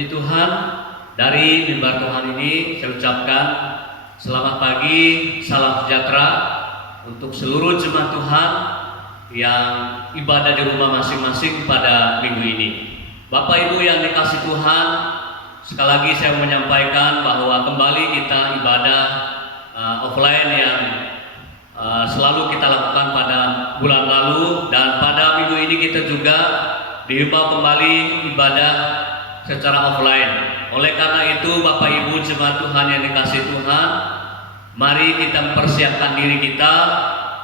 Puji Tuhan, dari mimbar Tuhan ini saya ucapkan selamat pagi, salam sejahtera untuk seluruh jemaat Tuhan yang ibadah di rumah masing-masing pada minggu ini. Bapak Ibu yang dikasih Tuhan, sekali lagi saya menyampaikan bahwa kembali kita ibadah offline yang selalu kita lakukan pada bulan lalu, dan pada minggu ini kita juga dihimbau kembali ibadah secara offline. Oleh karena itu, Bapak Ibu jemaat Tuhan yang dikasih Tuhan, mari kita mempersiapkan diri kita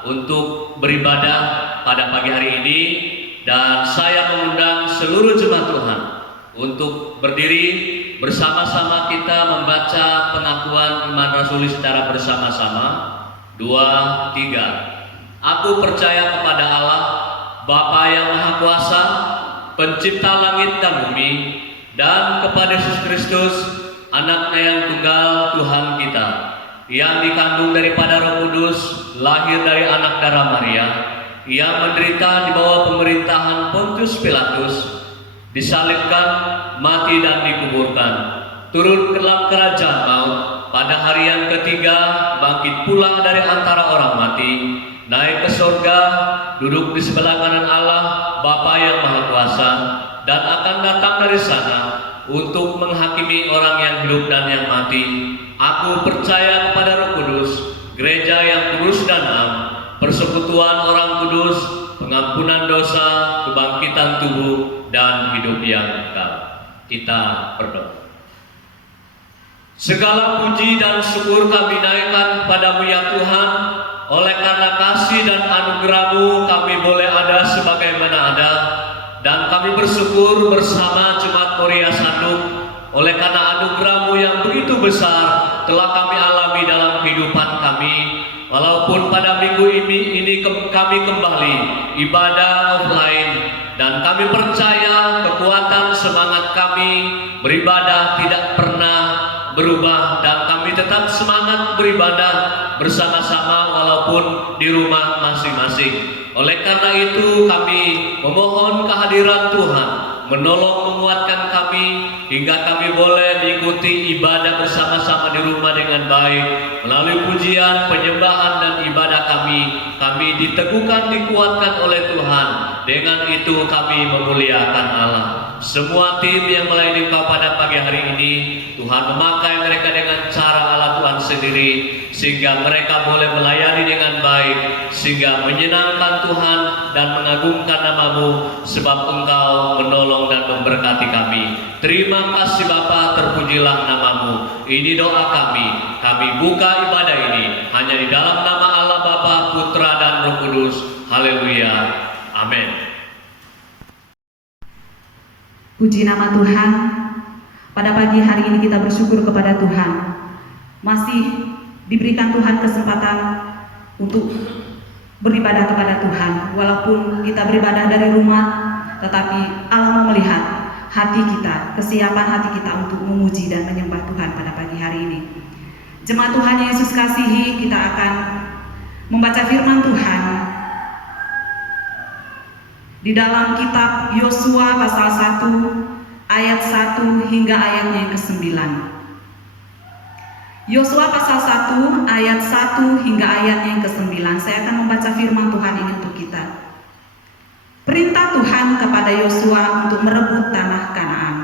untuk beribadah pada pagi hari ini, dan saya mengundang seluruh jemaat Tuhan untuk berdiri bersama-sama kita membaca pengakuan iman rasuli secara bersama-sama. 2, 3. Aku percaya kepada Allah, Bapa yang Maha Kuasa, Pencipta langit dan bumi, dan kepada Yesus Kristus, Anaknya yang tunggal, Tuhan kita, yang dikandung daripada Roh Kudus, lahir dari anak darah Maria, yang menderita di bawah pemerintahan Pontius Pilatus, disalibkan, mati dan dikuburkan, turun ke dalam kerajaan maut, pada hari yang ketiga bangkit pula dari antara orang mati, naik ke surga, duduk di sebelah kanan Allah Bapa yang Maha Kuasa, dan akan datang dari sana untuk menghakimi orang yang hidup dan yang mati. Aku percaya kepada Roh Kudus, gereja yang kudus dan am, persekutuan orang kudus, pengampunan dosa, kebangkitan tubuh, dan hidup yang kekal. Kita berdoa. Segala puji dan syukur kami naikkan kepadamu ya Tuhan. Oleh karena kasih dan anugerah-Mu kami boleh ada sebagaimana ada, dan kami bersyukur bersama Jemaat Korea Sandung oleh karena anugerah-Mu yang begitu besar telah kami alami dalam kehidupan kami. Walaupun pada minggu ini kami kembali ibadah offline, dan kami percaya kekuatan semangat kami beribadah tidak pernah berubah, dan kami tetap semangat beribadah bersama-sama walaupun di rumah masing-masing. Oleh karena itu kami memohon kehadiran Tuhan menolong menguatkan kami hingga kami boleh mengikuti ibadah bersama-sama di rumah dengan baik. Melalui pujian, penyembahan dan ibadah kami diteguhkan, dikuatkan oleh Tuhan. Dengan itu kami memuliakan Allah. Semua tim yang melayani Engkau pada pagi hari ini, Tuhan memakai mereka dengan cara Allah Tuhan sendiri, sehingga mereka boleh melayani dengan baik, sehingga menyenangkan Tuhan dan mengagungkan nama-Mu, sebab Engkau menolong dan memberkati kami. Terima kasih Bapa, terpujilah nama-Mu. Ini doa kami buka ibadah ini hanya di dalam nama Allah Bapa, Putra dan Roh Kudus. Haleluya, amin. Puji nama Tuhan. Pada pagi hari ini kita bersyukur kepada Tuhan, masih diberikan Tuhan kesempatan untuk beribadah kepada Tuhan. Walaupun kita beribadah dari rumah, tetapi Allah mau melihat hati kita, kesiapan hati kita untuk memuji dan menyembah Tuhan pada pagi hari ini. Jemaat Tuhan yang Yesus kasihi, kita akan membaca firman Tuhan di dalam kitab Yosua pasal 1 ayat 1 hingga ayatnya yang ke-9. Yosua pasal 1 ayat 1 hingga ayatnya yang ke-9. Saya akan membaca firman Tuhan ini untuk kita. Perintah Tuhan kepada Yosua untuk merebut tanah Kanaan.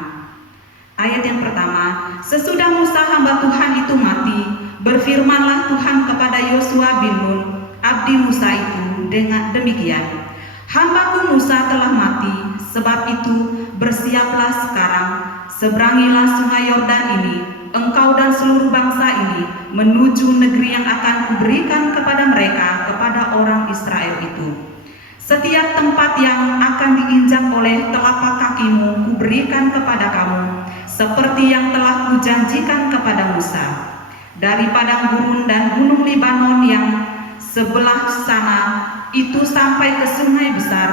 Ayat yang pertama, sesudah Musa hamba Tuhan itu mati, berfirmanlah Tuhan kepada Yosua bin Nun, abdi Musa itu, dengan demikian, hambaku Musa telah mati, sebab itu bersiaplah sekarang, seberangilah sungai Yordan ini, engkau dan seluruh bangsa ini, menuju negeri yang akan kuberikan kepada mereka, kepada orang Israel itu. Setiap tempat yang akan diinjak oleh telapak kakimu kuberikan kepada kamu, seperti yang telah kujanjikan kepada Musa. Dari padang gurun dan gunung Libanon yang sebelah sana itu sampai ke sungai besar,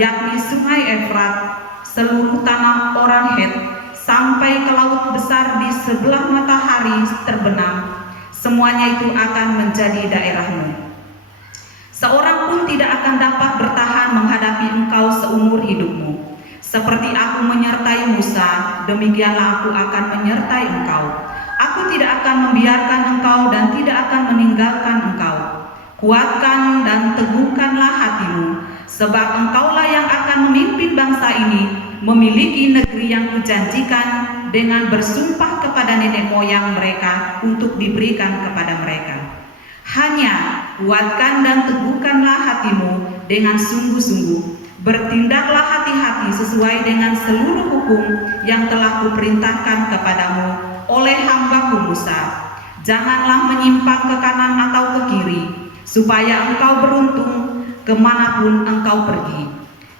yakni sungai Efrat, seluruh tanah orang Het, sampai ke laut besar di sebelah matahari terbenam, semuanya itu akan menjadi daerahmu. Seorang pun tidak akan dapat bertahan menghadapi engkau seumur hidupmu. Seperti aku menyertai Musa demikianlah aku akan menyertai engkau. Aku tidak akan membiarkan engkau dan tidak akan meninggalkan engkau. Kuatkan dan teguhkanlah hatimu, sebab engkaulah yang akan memimpin bangsa ini memiliki negeri yang kujanjikan dengan bersumpah kepada nenek moyang mereka untuk diberikan kepada mereka. Hanya kuatkan dan teguhkanlah hatimu dengan sungguh-sungguh. Bertindaklah hati-hati sesuai dengan seluruh hukum yang telah kuperintahkan kepadamu oleh hamba-Ku Musa. Janganlah menyimpang ke kanan atau ke kiri, supaya engkau beruntung kemanapun engkau pergi.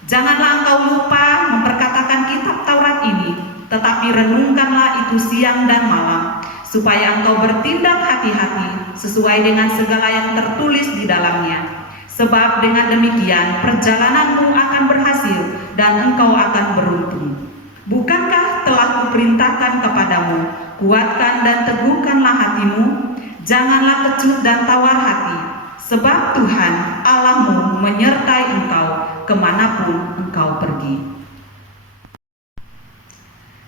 Janganlah engkau lupa memperkatakan kitab Taurat ini, tetapi renungkanlah itu siang dan malam, supaya engkau bertindak hati-hati sesuai dengan segala yang tertulis di dalamnya. Sebab dengan demikian perjalananmu akan berhasil dan engkau akan beruntung. Bukankah telah kuperintahkan kepadamu, kuatkan dan teguhkanlah hatimu, janganlah kecut dan tawar hati, sebab Tuhan Allahmu menyertai engkau kemanapun engkau pergi.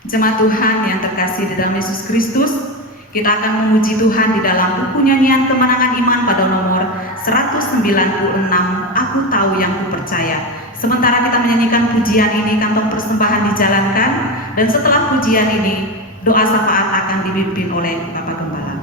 Jemaat Tuhan yang terkasih di dalam Yesus Kristus, kita akan memuji Tuhan di dalam buku nyanyian kemenangan iman pada nomor 196, Aku Tahu Yang Kupercaya. Sementara kita menyanyikan pujian ini, kantong persembahan dijalankan, dan setelah pujian ini, doa syafaat akan dipimpin oleh Bapak Gembala.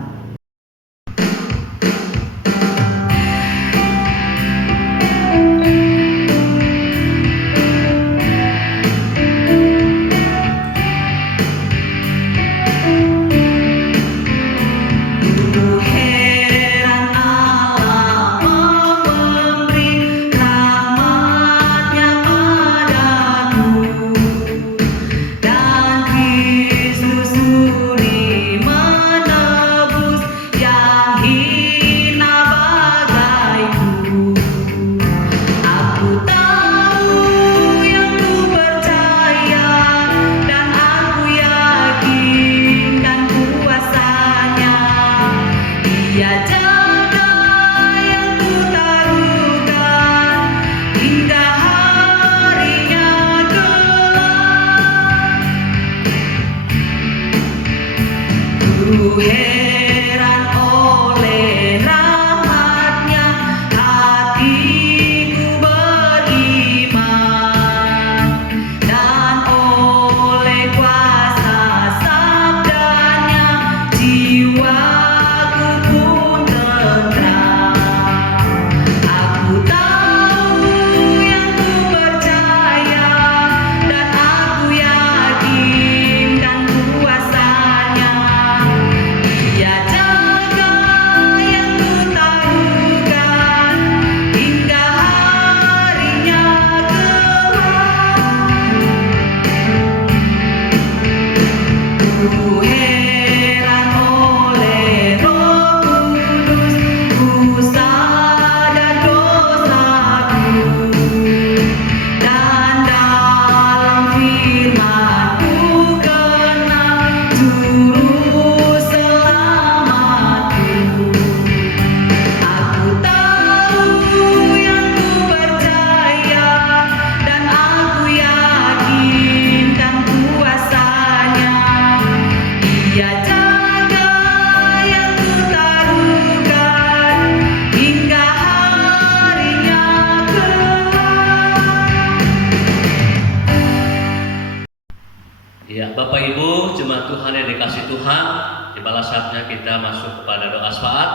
Saatnya kita masuk kepada doa syafaat.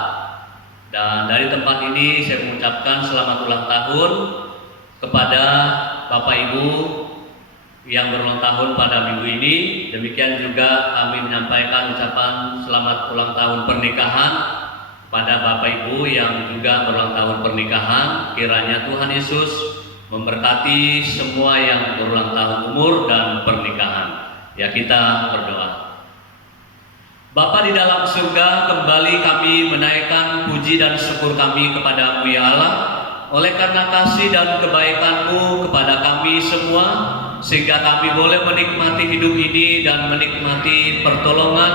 Dan dari tempat ini saya mengucapkan selamat ulang tahun kepada Bapak Ibu yang berulang tahun pada minggu ini. Demikian juga kami menyampaikan ucapan selamat ulang tahun pernikahan pada Bapak Ibu yang juga berulang tahun pernikahan. Kiranya Tuhan Yesus memberkati semua yang berulang tahun umur dan pernikahan. Ya, kita berdoa. Bapa di dalam surga, kembali kami menaikkan puji dan syukur kami kepada-Mu ya Allah, oleh karena kasih dan kebaikan-Mu kepada kami semua, sehingga kami boleh menikmati hidup ini dan menikmati pertolongan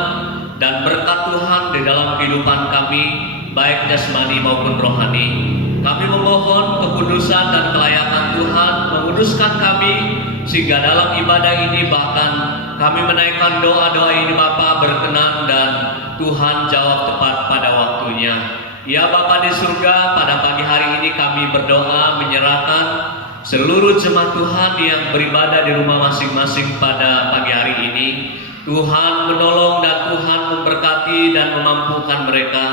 dan berkat Tuhan di dalam kehidupan kami, baik jasmani maupun rohani. Kami memohon kekudusan dan kelayakan Tuhan menguduskan kami sehingga dalam ibadah ini bahkan kami menaikkan doa-doa ini Bapa berkenan dan Tuhan jawab tepat pada waktunya. Ya Bapa di surga, pada pagi hari ini kami berdoa menyerahkan seluruh jemaat Tuhan yang beribadah di rumah masing-masing pada pagi hari ini. Tuhan menolong dan Tuhan memberkati dan memampukan mereka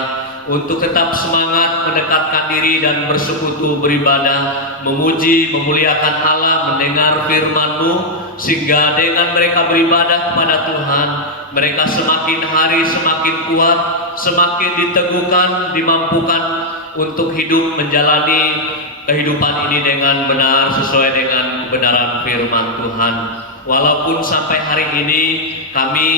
untuk tetap semangat mendekatkan diri dan bersekutu beribadah, memuji, memuliakan Allah, mendengar firman-Mu, sehingga dengan mereka beribadah kepada Tuhan, mereka semakin hari semakin kuat, semakin diteguhkan, dimampukan untuk hidup menjalani kehidupan ini dengan benar sesuai dengan kebenaran firman Tuhan. Walaupun sampai hari ini kami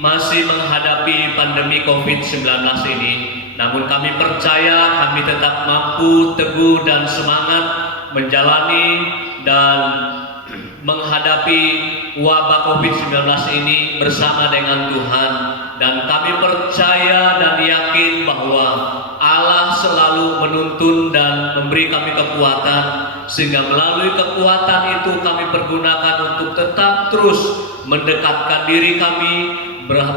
masih menghadapi pandemi COVID-19 ini, namun kami percaya kami tetap mampu, teguh dan semangat menjalani dan menghadapi wabah COVID-19 ini bersama dengan Tuhan. Dan kami percaya dan yakin bahwa Allah selalu menuntun dan memberi kami kekuatan, sehingga melalui kekuatan itu kami pergunakan untuk tetap terus mendekatkan diri kami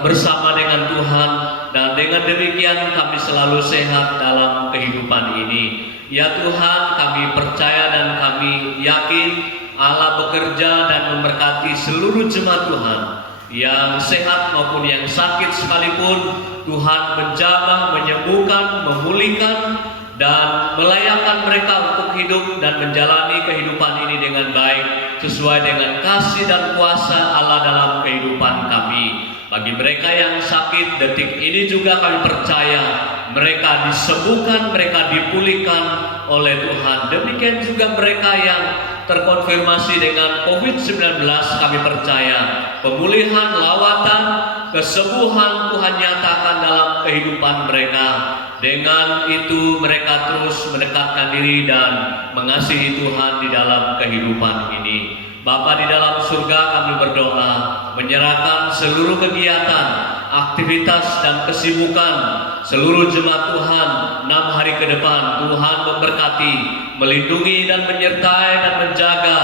bersama dengan Tuhan, dan dengan demikian kami selalu sehat dalam kehidupan ini. Ya Tuhan, kami percaya dan kami yakin Allah bekerja dan memberkati seluruh jemaat Tuhan yang sehat maupun yang sakit sekalipun. Tuhan menjaga, menyembuhkan, memulihkan dan melayakkan mereka untuk hidup dan menjalani kehidupan ini dengan baik sesuai dengan kasih dan kuasa Allah dalam kehidupan kami. Bagi mereka yang sakit detik ini juga kami percaya mereka disembuhkan, mereka dipulihkan oleh Tuhan. Demikian juga mereka yang terkonfirmasi dengan COVID-19, kami percaya pemulihan, lawatan, kesembuhan Tuhan nyatakan dalam kehidupan mereka. Dengan itu mereka terus mendekatkan diri dan mengasihi Tuhan di dalam kehidupan ini. Bapa di dalam surga, kami berdoa menyerahkan seluruh kegiatan, aktivitas dan kesibukan seluruh jemaat Tuhan 6 hari ke depan. Tuhan memberkati, melindungi dan menyertai dan menjaga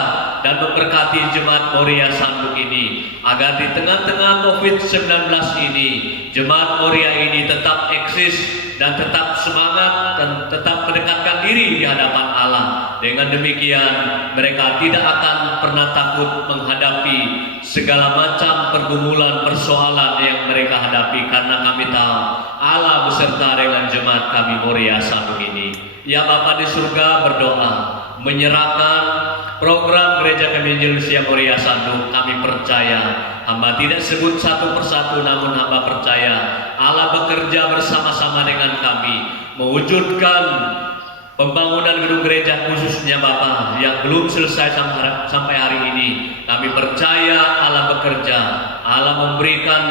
dan memberkati jemaat Moria Sanduk ini, agar di tengah-tengah COVID-19 ini jemaat Moria ini tetap eksis dan tetap semangat dan tetap mendekatkan diri di hadapan Allah. Dengan demikian mereka tidak akan pernah takut menghadapi segala macam pergumulan, persoalan yang mereka hadapi, karena kami tahu Allah beserta dengan jemaat kami Moria Sanduk ini. Ya Bapa di surga, berdoa menyerahkan program Gereja Kami Indonesia Moria Sanduk. Kami percaya, hamba tidak sebut satu persatu, namun hamba percaya Allah bekerja bersama-sama dengan kami mewujudkan pembangunan gedung gereja, khususnya Bapa yang belum selesai sampai hari ini. Kami percaya Allah bekerja, Allah memberikan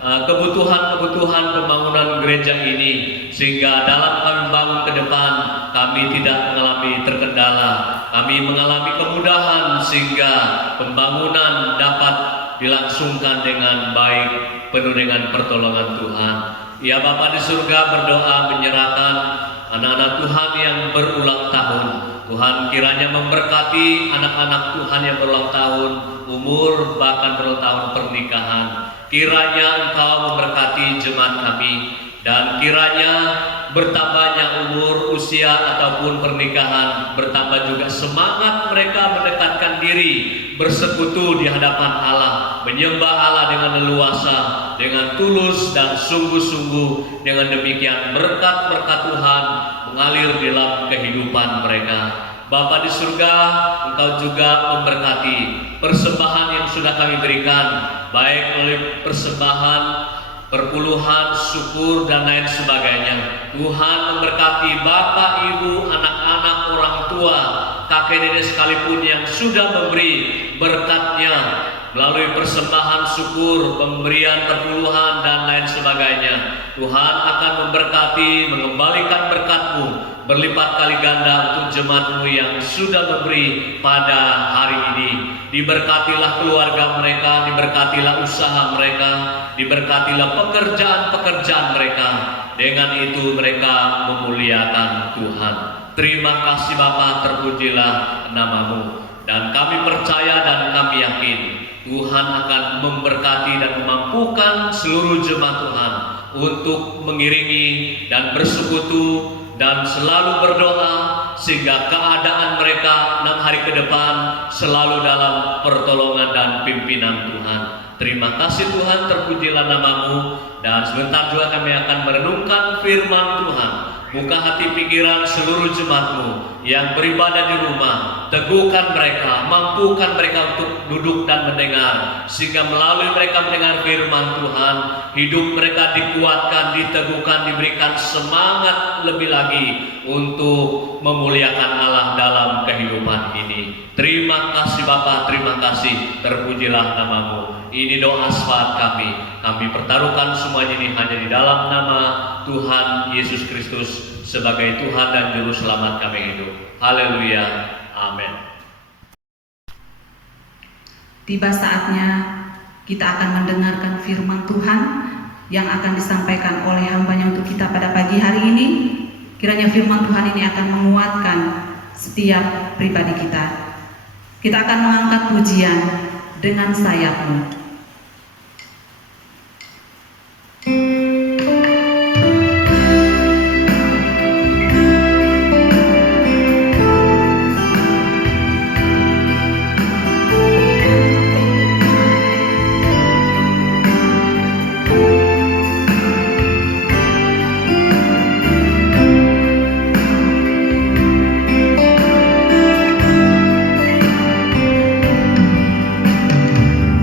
kebutuhan pembangunan gereja ini, sehingga dalam kami bangun ke depan kami tidak mengalami terkendala, kami mengalami kemudahan sehingga pembangunan dapat dilangsungkan dengan baik penuh dengan pertolongan Tuhan. Ya Bapa di surga, berdoa menyerahkan anak-anak Tuhan yang berulang tahun. Tuhan kiranya memberkati anak-anak Tuhan yang berulang tahun, umur bahkan berulang tahun pernikahan. Kiranya Engkau memberkati jemaat kami, dan kiranya bertambahnya umur, usia ataupun pernikahan, bertambah juga semangat mereka mendekatkan diri, bersekutu di hadapan Allah, menyembah Allah dengan leluasa, dengan tulus dan sungguh-sungguh. Dengan demikian berkat-berkat Tuhan mengalir dalam kehidupan mereka. Bapa di surga, Engkau juga memberkati persembahan yang sudah kami berikan, baik oleh persembahan, perpuluhan, syukur dan lain sebagainya. Tuhan memberkati Bapak, Ibu, anak-anak, orang tua, kakek nenek sekalipun yang sudah memberi berkatnya melalui persembahan syukur, pemberian perpuluhan dan lain sebagainya. Tuhan akan memberkati, mengembalikan berkat-Mu berlipat kali ganda untuk jemaat-Mu yang sudah memberi pada hari ini. Diberkatilah keluarga mereka, diberkatilah usaha mereka, diberkatilah pekerjaan-pekerjaan mereka. Dengan itu mereka memuliakan Tuhan. Terima kasih Bapa, terpujilah nama-Mu. Dan kami percaya dan kami yakin Tuhan akan memberkati dan memampukan seluruh jemaat Tuhan untuk mengiringi dan bersekutu dan selalu berdoa sehingga keadaan mereka 6 hari ke depan selalu dalam pertolongan dan pimpinan Tuhan. Terima kasih Tuhan, terpujilah namamu. Dan sebentar juga kami akan merenungkan firman Tuhan. Buka hati pikiran seluruh jemaatmu yang beribadah di rumah. Teguhkan mereka, mampukan mereka untuk duduk dan mendengar, sehingga melalui mereka mendengar firman Tuhan, hidup mereka dikuatkan, diteguhkan, diberikan semangat lebih lagi untuk memuliakan Allah dalam kehidupan ini. Terima kasih Bapa, terima kasih, terpujilah namamu. Ini doa syafaat kami. Kami pertaruhkan semuanya ini hanya di dalam nama Tuhan Yesus Kristus sebagai Tuhan dan Juru Selamat kami hidup. Haleluya. Amin. Tiba saatnya kita akan mendengarkan firman Tuhan yang akan disampaikan oleh hamba-Nya untuk kita pada pagi hari ini. Kiranya firman Tuhan ini akan menguatkan setiap pribadi kita. Kita akan mengangkat pujian dengan sayapmu.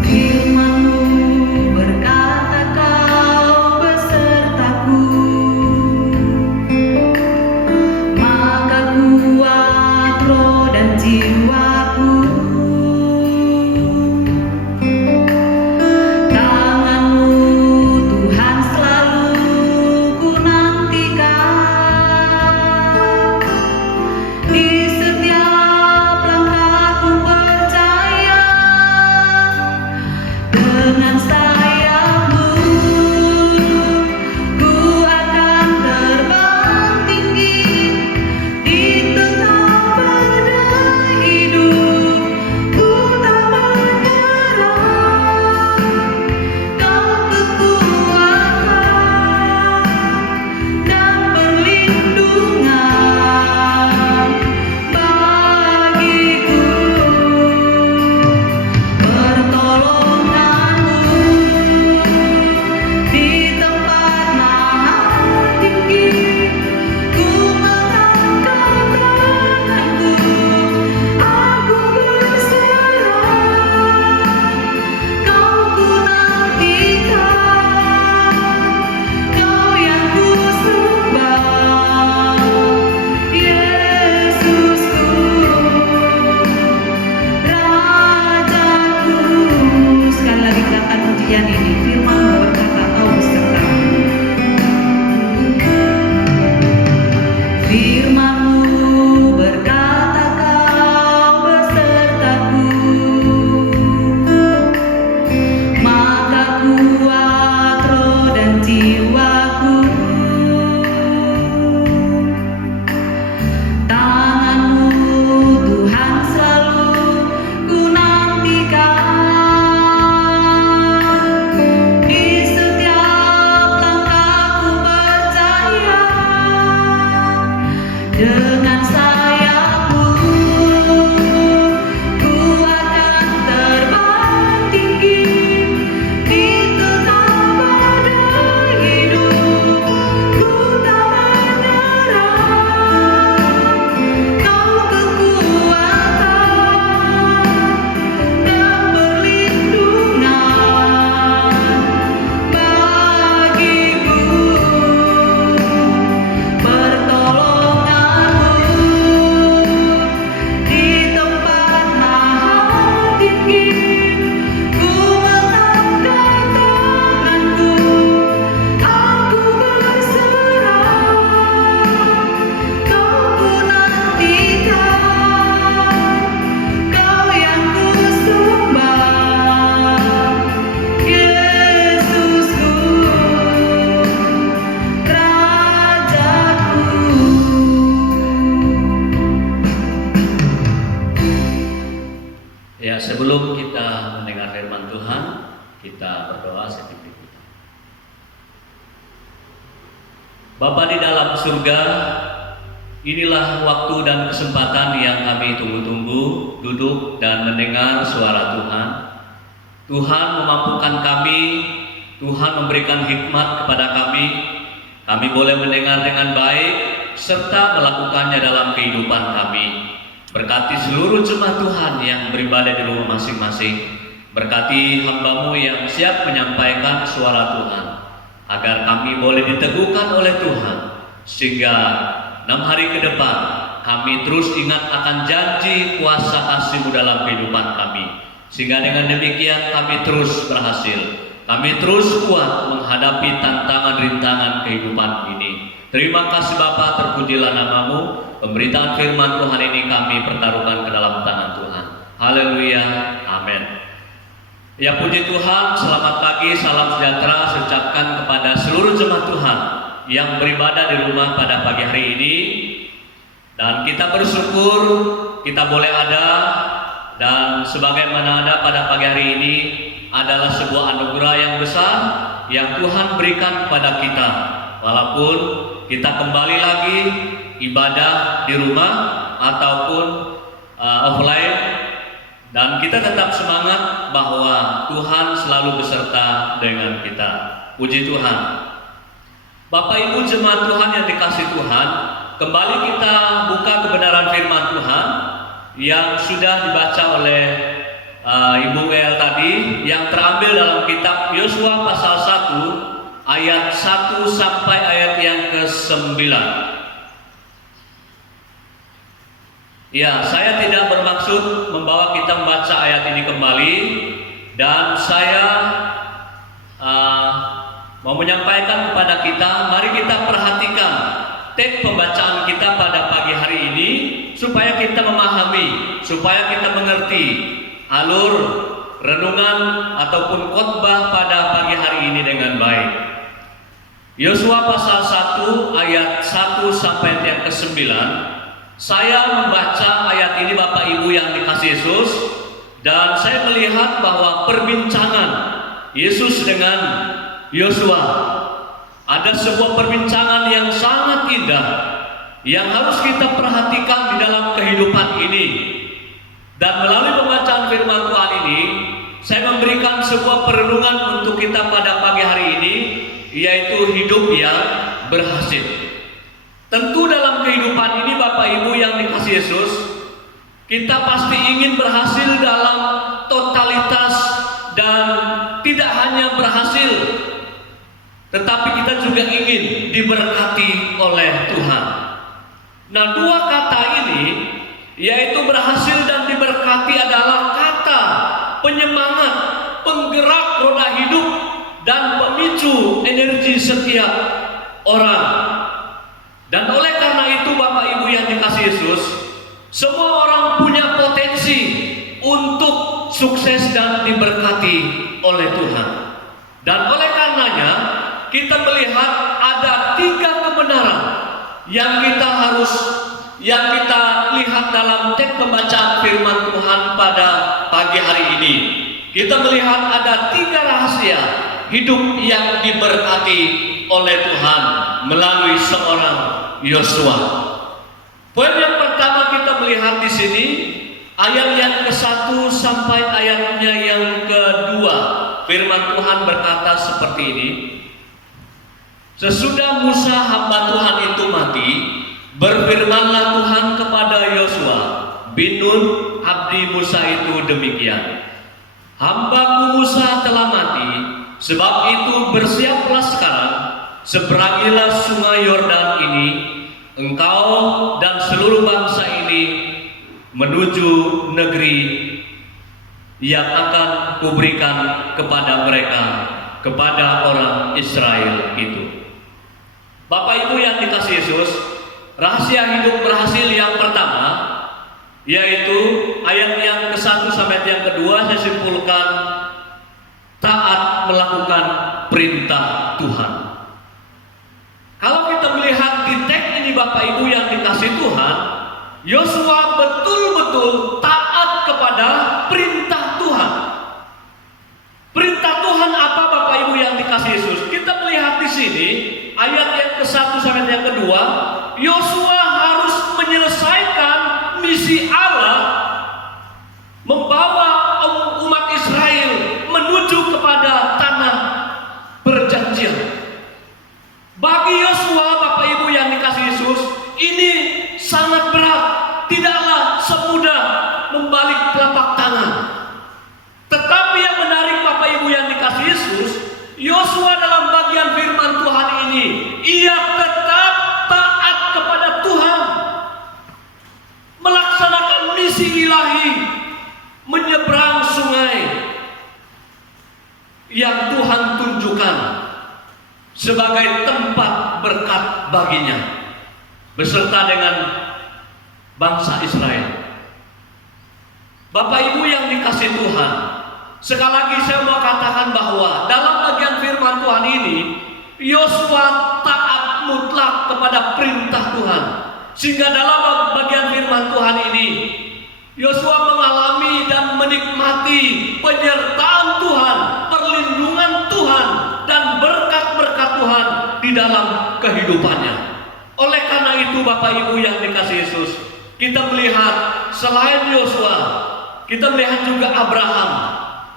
Firman Ya, sebelum kita mendengar firman Tuhan, kita berdoa sedikit. Bapa di dalam surga, inilah waktu dan kesempatan yang kami tunggu-tunggu, duduk dan mendengar suara Tuhan. Tuhan memampukan kami, Tuhan memberikan hikmat kepada kami. Kami boleh mendengar dengan baik, serta melakukannya dalam kehidupan kami. Berkati seluruh jemaat Tuhan yang beribadah di rumah masing-masing. Berkati hamba-Mu yang siap menyampaikan suara Tuhan, agar kami boleh diteguhkan oleh Tuhan, sehingga 6 hari ke depan kami terus ingat akan janji kuasa kasih-Mu dalam kehidupan kami, sehingga dengan demikian kami terus berhasil, kami terus kuat menghadapi tantangan rintangan kehidupan ini. Terima kasih Bapa, terpujilah nama-Mu. Pemberitaan firman Tuhan ini kami pertaruhkan ke dalam tangan Tuhan. Haleluya, amin. Ya puji Tuhan, selamat pagi, salam sejahtera saya ucapkan kepada seluruh jemaat Tuhan yang beribadah di rumah pada pagi hari ini. Dan kita bersyukur kita boleh ada, dan sebagaimana ada pada pagi hari ini adalah sebuah anugerah yang besar yang Tuhan berikan kepada kita. Walaupun kita kembali lagi ibadah di rumah ataupun offline, dan kita tetap semangat bahwa Tuhan selalu beserta dengan kita. Puji Tuhan. Bapak Ibu jemaat Tuhan yang dikasihi Tuhan, kembali kita buka kebenaran firman Tuhan yang sudah dibaca oleh Ibu El tadi, yang terambil dalam kitab Yosua pasal 1 ayat 1 sampai ayat yang ke-9. Ya, saya tidak bermaksud membawa kita membaca ayat ini kembali, dan saya mau menyampaikan kepada kita, mari kita perhatikan teks pembacaan kita pada pagi hari ini, supaya kita memahami, supaya kita mengerti alur renungan ataupun khotbah pada pagi hari ini dengan baik. Yosua pasal 1 ayat 1 sampai yang ke-9. Saya membaca ayat ini Bapak Ibu yang dikasihi Yesus, dan saya melihat bahwa perbincangan Yesus dengan Yosua ada sebuah perbincangan yang sangat indah yang harus kita perhatikan di dalam kehidupan ini. Dan melalui pembacaan firman Tuhan ini, saya memberikan sebuah perenungan untuk kita pada pagi hari ini, yaitu hidup yang berhasil. Tentu dalam kehidupan ini Bapak Ibu yang dikasihi Yesus, kita pasti ingin berhasil dalam totalitas, dan tidak hanya berhasil, tetapi kita juga ingin diberkati oleh Tuhan. Nah, dua kata ini, yaitu berhasil dan diberkati, adalah kata penyemangat, penggerak roda hidup, dan pemicu energi setiap orang. Dan oleh karena itu Bapak Ibu yang dikasihi Yesus, semua orang punya potensi untuk sukses dan diberkati oleh Tuhan. Dan oleh karenanya kita melihat ada 3 kebenaran yang kita lihat dalam teks pembacaan firman Tuhan pada pagi hari ini. Kita melihat ada 3 rahasia hidup yang diberkati oleh Tuhan melalui seorang Yosua. Poin yang pertama kita melihat di sini ayat yang ke-1 sampai ayatnya yang ke-2. Firman Tuhan berkata seperti ini. Sesudah Musa hamba Tuhan itu mati, berfirmanlah Tuhan kepada Yosua bin Nun, abdi Musa itu demikian. Hambaku Musa telah mati, sebab itu bersiaplah sekarang, seberangilah sungai Yordan ini, engkau dan seluruh bangsa ini menuju negeri yang akan kuberikan kepada mereka, kepada orang Israel itu. Bapak Ibu yang dikasihi Yesus, rahasia hidup berhasil yang pertama, yaitu ayat yang ke-1 sampai yang ke-2, saya simpulkan taat melakukan perintah Tuhan. Kalau kita melihat di teks ini Bapak Ibu yang dikasihi Tuhan, Yosua betul-betul taat kepada perintah kedua, Yosua harus menyelesaikan misi Allah membawa umat Israel menuju kepada tanah perjanjian. Bagi Yosua, Bapak Ibu yang dikasihi Yesus, ini sangat berat. Tidaklah semudah membalik telapak tangan. Tetapi yang menarik Bapak Ibu yang dikasihi Yesus, Yosua dalam bagian firman Tuhan ini, ia tetap taat kepada Tuhan, melaksanakan misi ilahi, menyeberang sungai yang Tuhan tunjukkan sebagai tempat berkat baginya, beserta dengan bangsa Israel. Bapak Ibu yang dikasihi Tuhan, sekali lagi saya mau katakan bahwa dalam bagian firman Tuhan ini, Yosua taat mutlak kepada perintah Tuhan. Sehingga dalam bagian firman Tuhan ini, Yosua mengalami dan menikmati penyertaan Tuhan, perlindungan Tuhan, dan berkat-berkat Tuhan di dalam kehidupannya. Oleh karena itu Bapak Ibu yang dikasihi Yesus, kita melihat selain Yosua, kita melihat juga Abraham.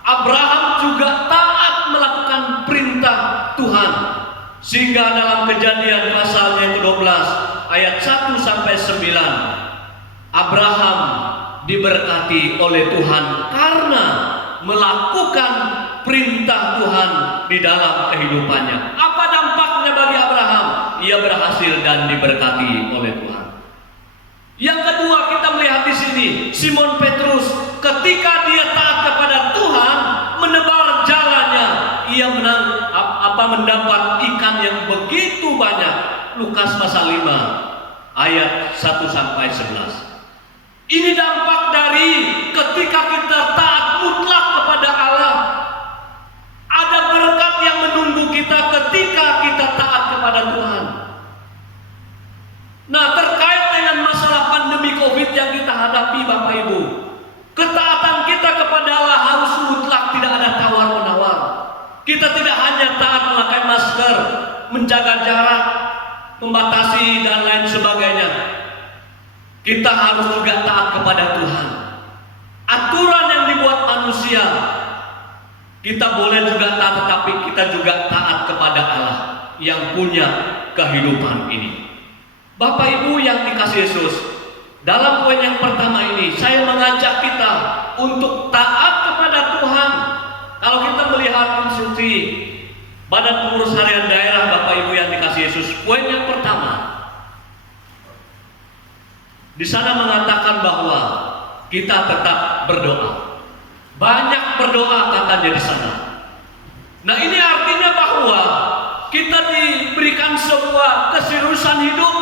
Abraham juga taat melakukan perintah Tuhan. Sehingga dalam Kejadian pasal yang ke-12 ayat 1 sampai 9, Abraham diberkati oleh Tuhan karena melakukan perintah Tuhan di dalam kehidupannya. Apa dampaknya bagi Abraham? Ia berhasil dan diberkati oleh Tuhan. Yang kedua, kita melihat di sini Simon Petrus, ketika dia taat kepada Tuhan, menebar jalannya, ia mendapat ikan yang begitu banyak. Lukas pasal 5 ayat 1 sampai 11. Ini dampak dari ketika kita taat mutlak kepada Allah. Ada berkat yang menunggu kita ketika kita taat kepada Tuhan. Nah, terkait dengan masalah pandemi COVID yang kita hadapi Bapak Ibu, ketaatan kita kepada Allah harus mutlak, tidak ada tawar-menawar. Kita tidak hanya taat memakai masker, menjaga jarak, membatasi dan lain sebagainya. Kita harus juga taat kepada Tuhan. Aturan yang dibuat manusia kita boleh juga taat, tetapi kita juga taat kepada Allah yang punya kehidupan ini. Bapak Ibu yang dikasihi Yesus, dalam poin yang pertama ini saya mengajak kita untuk taat kepada Tuhan. Kalau kita melihat instruksi Badan Pengurus Harian Daerah Bapak Ibu yang dikasihi Yesus, poin yang pertama di sana mengatakan bahwa kita tetap berdoa. Banyak berdoa katanya di sana. Nah, ini artinya bahwa kita diberikan sebuah keseriusan hidup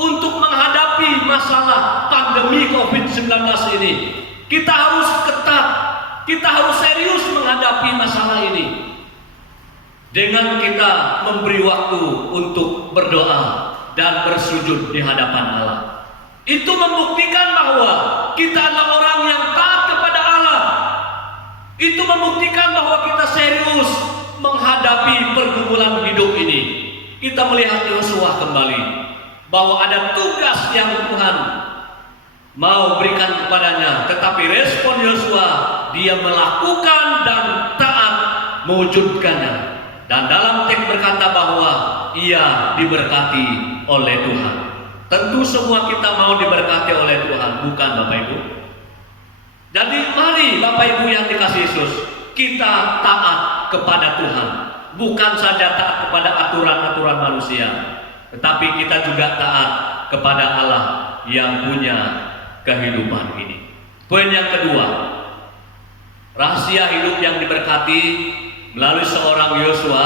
untuk menghadapi masalah pandemi COVID-19 ini. Kita harus ketat, kita harus serius menghadapi masalah ini. Dengan kita memberi waktu untuk berdoa dan bersujud di hadapan Allah. Itu membuktikan bahwa kita adalah orang yang taat kepada Allah. Itu membuktikan bahwa kita serius menghadapi pergumulan hidup ini. Kita melihat Yosua kembali, bahwa ada tugas yang Tuhan mau berikan kepadanya. Tetapi respon Yosua, dia melakukan dan taat mewujudkannya. Dan dalam teks berkata bahwa ia diberkati oleh Tuhan. Tentu semua kita mau diberkati oleh Tuhan, bukan Bapak Ibu? Jadi mari Bapak Ibu yang dikasihi Yesus, kita taat kepada Tuhan. Bukan saja taat kepada aturan-aturan manusia, tetapi kita juga taat kepada Allah yang punya kehidupan ini. Poin yang kedua, rahasia hidup yang diberkati melalui seorang Yosua.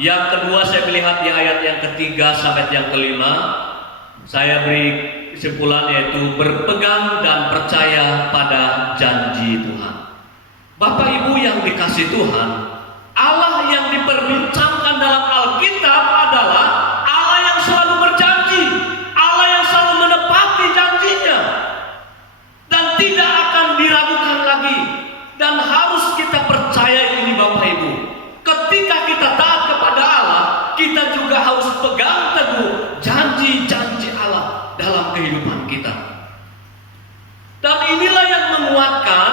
Yang kedua saya melihat di ayat yang ketiga sampai yang kelima. Saya beri kesimpulan yaitu berpegang dan percaya pada janji Tuhan. Bapak Ibu yang dikasihi Tuhan, Allah yang diperbincangkan dalam Alkitab adalah Allah yang selalu berjanji, Allah yang selalu menepati janjinya, dan tidak akan diragukan lagi. Dan harus kita percaya ini Bapak Ibu. Ketika kita taat kepada Allah, kita juga harus pegang teguh janji kita. Dan inilah yang menguatkan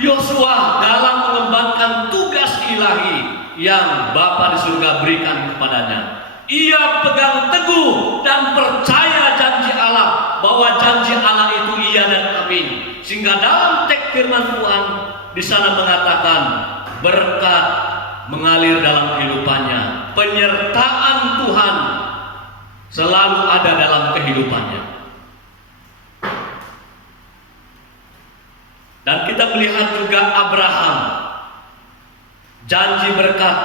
Yosua dalam mengembankan tugas ilahi yang Bapa di surga berikan kepadanya. Ia pegang teguh dan percaya janji Allah, bahwa janji Allah itu iya dan amin. Sehingga dalam teks firman Tuhan di sana mengatakan berkat mengalir dalam kehidupannya, penyertaan Tuhan selalu ada dalam kehidupannya. Dan kita melihat juga Abraham, janji berkat,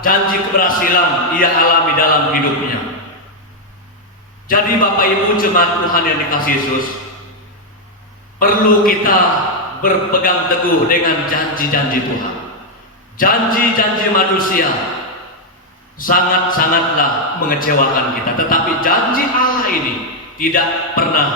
janji keberhasilan ia alami dalam hidupnya. Jadi Bapak Ibu jemaat Tuhan yang dikasihi Yesus, perlu kita berpegang teguh dengan janji-janji Tuhan. Janji-janji manusia sangat-sangatlah mengecewakan kita, tetapi janji Allah ini tidak pernah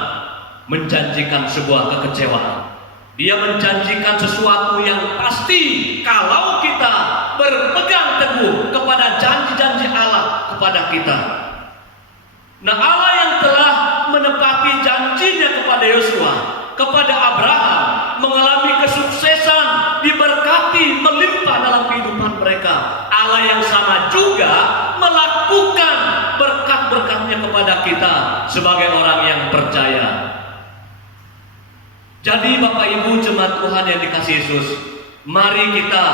menjanjikan sebuah kekecewaan. Dia menjanjikan sesuatu yang pasti kalau kita berpegang teguh kepada janji-janji Allah kepada kita. Nah, Allah yang telah menepati janjinya kepada Yosua, kepada Abraham, mengalami kesuksesan, diberkati, melimpah dalam kehidupan mereka. Allah yang sama juga melakukan berkat-berkatnya kepada kita sebagai orang yang percaya. Jadi Bapak Ibu jemaat Tuhan yang dikasihi Yesus, mari kita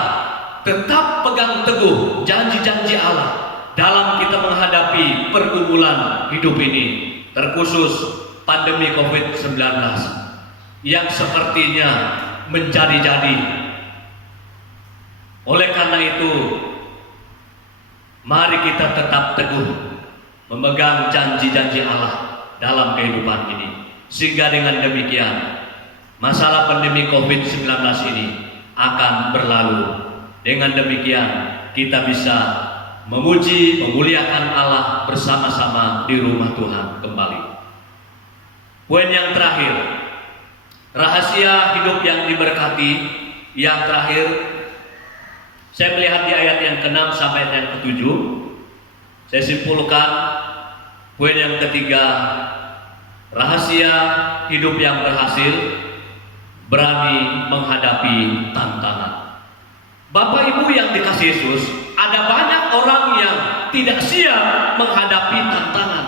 tetap pegang teguh janji-janji Allah dalam kita menghadapi pergumulan hidup ini, terkhusus pandemi COVID-19 yang sepertinya menjadi-jadi. Oleh karena itu, mari kita tetap teguh memegang janji-janji Allah dalam kehidupan ini, sehingga dengan demikian masalah pandemi COVID-19 ini akan berlalu. Dengan demikian kita bisa memuji, memuliakan Allah bersama-sama di rumah Tuhan kembali. Poin yang terakhir, rahasia hidup yang diberkati. Yang terakhir, saya melihat di ayat yang ke-6 sampai yang ke-7. Saya simpulkan poin yang ketiga, rahasia hidup yang berhasil, berani menghadapi tantangan. Bapak Ibu yang dikasihi Yesus, ada banyak orang yang tidak siap menghadapi tantangan.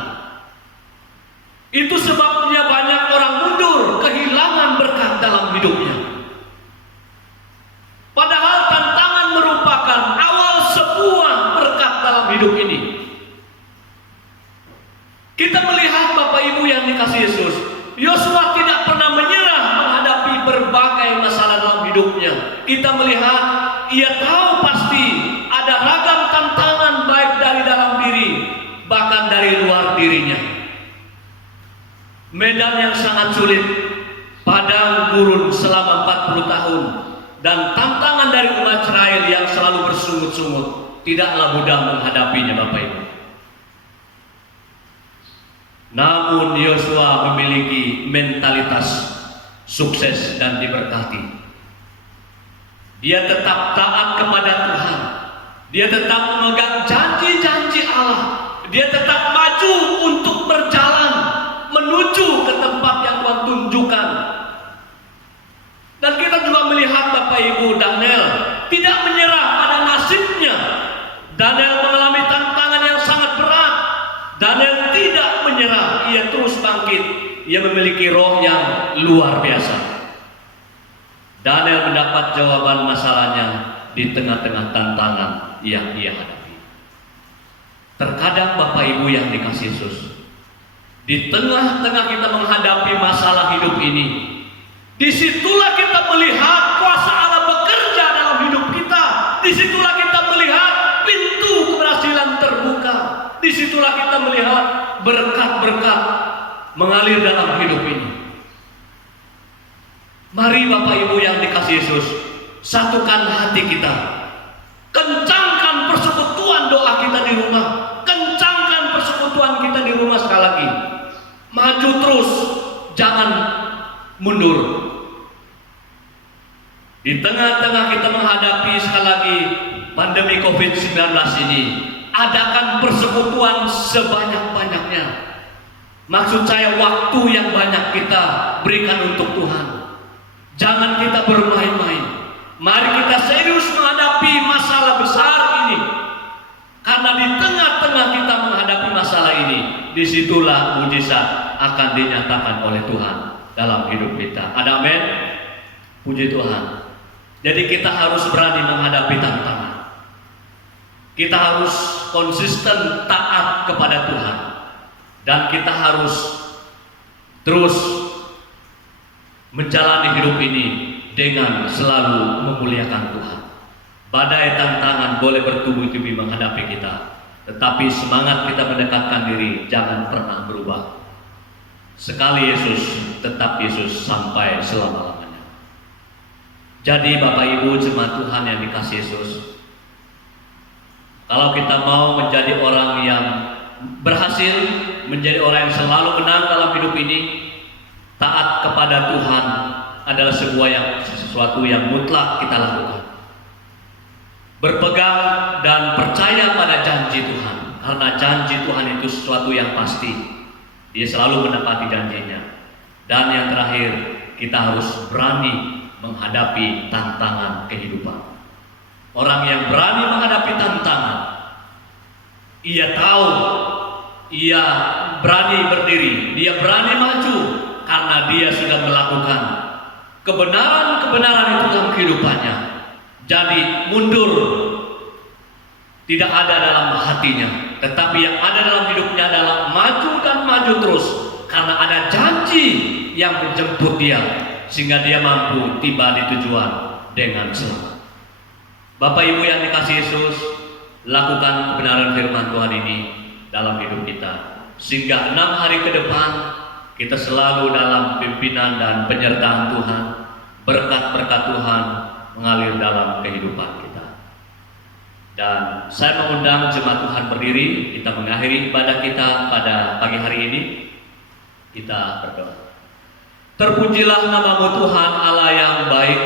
Itu sebabnya banyak orang mundur, kehilangan berkat dalam hidupnya. Padahal tantangan merupakan awal sebuah berkat dalam hidup ini. Kita melihat Bapak Ibu yang dikasihi Yesus, Yosua tidak pernah menyerah menghadapi berbagai masalah dalam hidupnya. Kita melihat ia tahu pasti ada ragam tantangan baik dari dalam diri, bahkan dari luar dirinya. Medan yang sangat sulit, padang gurun selama 40 tahun, dan tantangan dari umat Israel yang selalu bersungut-sungut, tidaklah mudah menghadapinya Bapak Ibu. Namun Yosua memiliki mentalitas sukses dan diberkati. Dia tetap taat kepada Tuhan. Dia tetap memegang janji-janji Allah. Dia tetap maju untuk berjalan menuju ke tempat yang Tuhan tunjukkan. Dan kita juga melihat Bapak Ibu, Daniel tidak menyerah pada nasibnya. Daniel mengalami tantangan yang sangat berat. Daniel tidak menyerah, ia terus bangkit. Ia memiliki roh yang luar biasa. Daniel mendapat jawaban masalahnya di tengah-tengah tantangan yang ia hadapi. Terkadang Bapak Ibu yang dikasihi Yesus, di tengah-tengah kita menghadapi masalah hidup ini, disitulah kita melihat kuasa Allah bekerja dalam hidup kita. Disitulah kita melihat pintu keberhasilan terbuka. Disitulah kita melihat berkat-berkat mengalir dalam hidup ini. Mari Bapak Ibu yang dikasihi Yesus, satukan hati kita, kencangkan persekutuan doa kita di rumah, kencangkan persekutuan kita di rumah sekali lagi. Maju terus, jangan mundur. Di tengah-tengah kita menghadapi sekali lagi pandemi COVID-19 ini, adakan persekutuan sebanyak-banyaknya. Maksud saya waktu yang banyak kita berikan untuk Tuhan. Jangan kita bermain-main. Mari kita serius menghadapi masalah besar ini. Karena di tengah-tengah kita menghadapi masalah ini, disitulah mujizat akan dinyatakan oleh Tuhan dalam hidup kita. Ada amin? Puji Tuhan. Jadi kita harus berani menghadapi tantangan. Kita harus konsisten taat kepada Tuhan. Dan kita harus terus menjalani hidup ini dengan selalu memuliakan Tuhan. Badai tantangan boleh bertubi-tubi menghadapi kita, tetapi semangat kita mendekatkan diri jangan pernah berubah. Sekali Yesus, tetap Yesus sampai selama-lamanya. Jadi Bapak Ibu jemaat Tuhan yang dikasihi Yesus, kalau kita mau menjadi orang yang berhasil, menjadi orang yang selalu menang dalam hidup ini, taat kepada Tuhan adalah sesuatu yang mutlak kita lakukan. Berpegang dan percaya pada janji Tuhan, karena janji Tuhan itu sesuatu yang pasti. Dia selalu menepati janjinya. Dan yang terakhir, kita harus berani menghadapi tantangan kehidupan. Orang yang berani menghadapi tantangan, ia tahu, ia berani berdiri, dia berani maju karena dia sudah melakukan kebenaran-kebenaran itu dalam kehidupannya. Jadi mundur tidak ada dalam hatinya, tetapi yang ada dalam hidupnya adalah maju dan maju terus karena ada janji yang menjemput dia sehingga dia mampu tiba di tujuan dengan selamat. Bapak Ibu yang dikasihi Yesus, lakukan kebenaran firman Tuhan ini dalam hidup kita sehingga 6 hari ke depan kita selalu dalam pimpinan dan penyertaan Tuhan. Berkat-berkat Tuhan mengalir dalam kehidupan kita. Dan saya mengundang jemaat Tuhan berdiri, kita mengakhiri ibadah kita pada pagi hari ini. Kita berdoa. Terpujilah nama-Mu Tuhan Allah yang baik,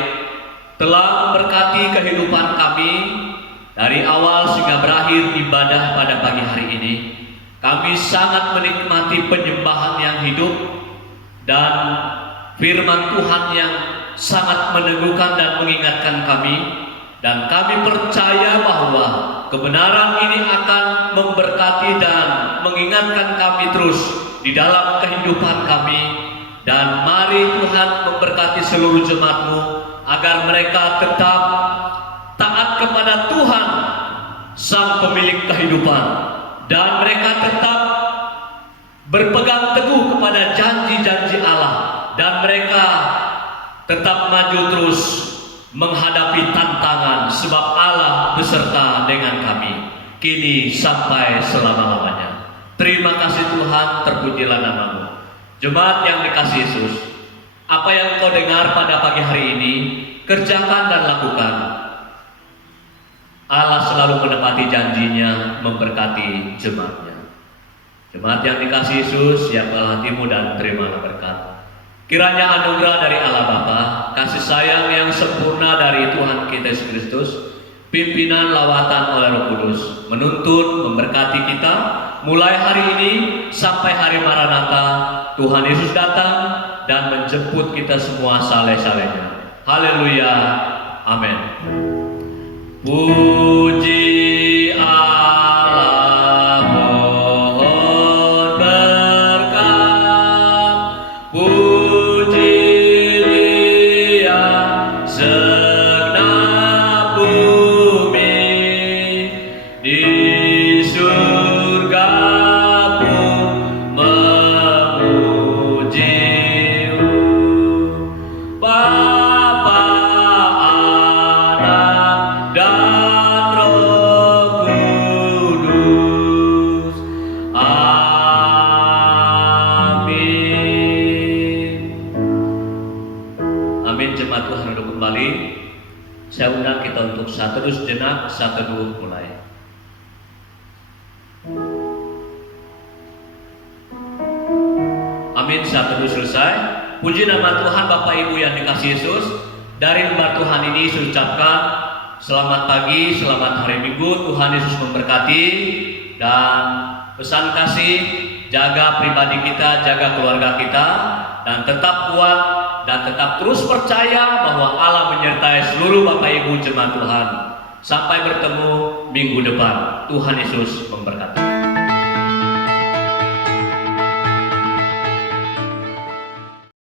telah memberkati kehidupan kami dari awal hingga berakhir ibadah pada pagi hari ini. Kami sangat menikmati penyembahan yang hidup dan firman Tuhan yang sangat meneguhkan dan mengingatkan kami, dan kami percaya bahwa kebenaran ini akan memberkati dan mengingatkan kami terus di dalam kehidupan kami. Dan mari Tuhan memberkati seluruh jemaat-Mu agar mereka tetap taat kepada Tuhan Sang Pemilik kehidupan, dan mereka tetap berpegang teguh kepada janji-janji Allah, dan mereka tetap maju terus menghadapi tantangan sebab Allah beserta dengan kami kini sampai selama-lamanya. Terima kasih Tuhan, terpujilah nama-Mu. Jemaat yang dikasihi Yesus, apa yang Engkau dengar pada pagi hari ini, kerjakan dan lakukan. Allah selalu menepati janjinya memberkati jemaatnya. Jemaat yang dikasihi Yesus, siapkanlah hatimu dan terimalah berkat. Kiranya anugerah dari Allah Bapa, kasih sayang yang sempurna dari Tuhan kita Yesus Kristus, pimpinan lawatan oleh Roh Kudus, menuntun, memberkati kita, mulai hari ini sampai hari Maranatha, Tuhan Yesus datang dan menjemput kita semua saleh-salehnya. Haleluya, amin. Puji Allah, mohon berkat. Puji Dia segenap bumi, di surga pun memuji-Mu. Bapa, Anak, dan Roh Kudus. Amin. Amin. Jemaat Tuhan duduk kembali. Saya undang kita untuk satu teduh sejenak, satu teduh mulai. Amin. Satu teduh selesai. Puji nama Tuhan. Bapak Ibu yang dikasihi Yesus, dari lembar Tuhan ini saya ucapkan selamat pagi, selamat hari Minggu. Tuhan Yesus memberkati, dan pesan kasih jaga pribadi kita, jaga keluarga kita, dan tetap kuat dan tetap terus percaya bahwa Allah menyertai seluruh Bapak Ibu jemaat Tuhan. Sampai bertemu minggu depan. Tuhan Yesus memberkati.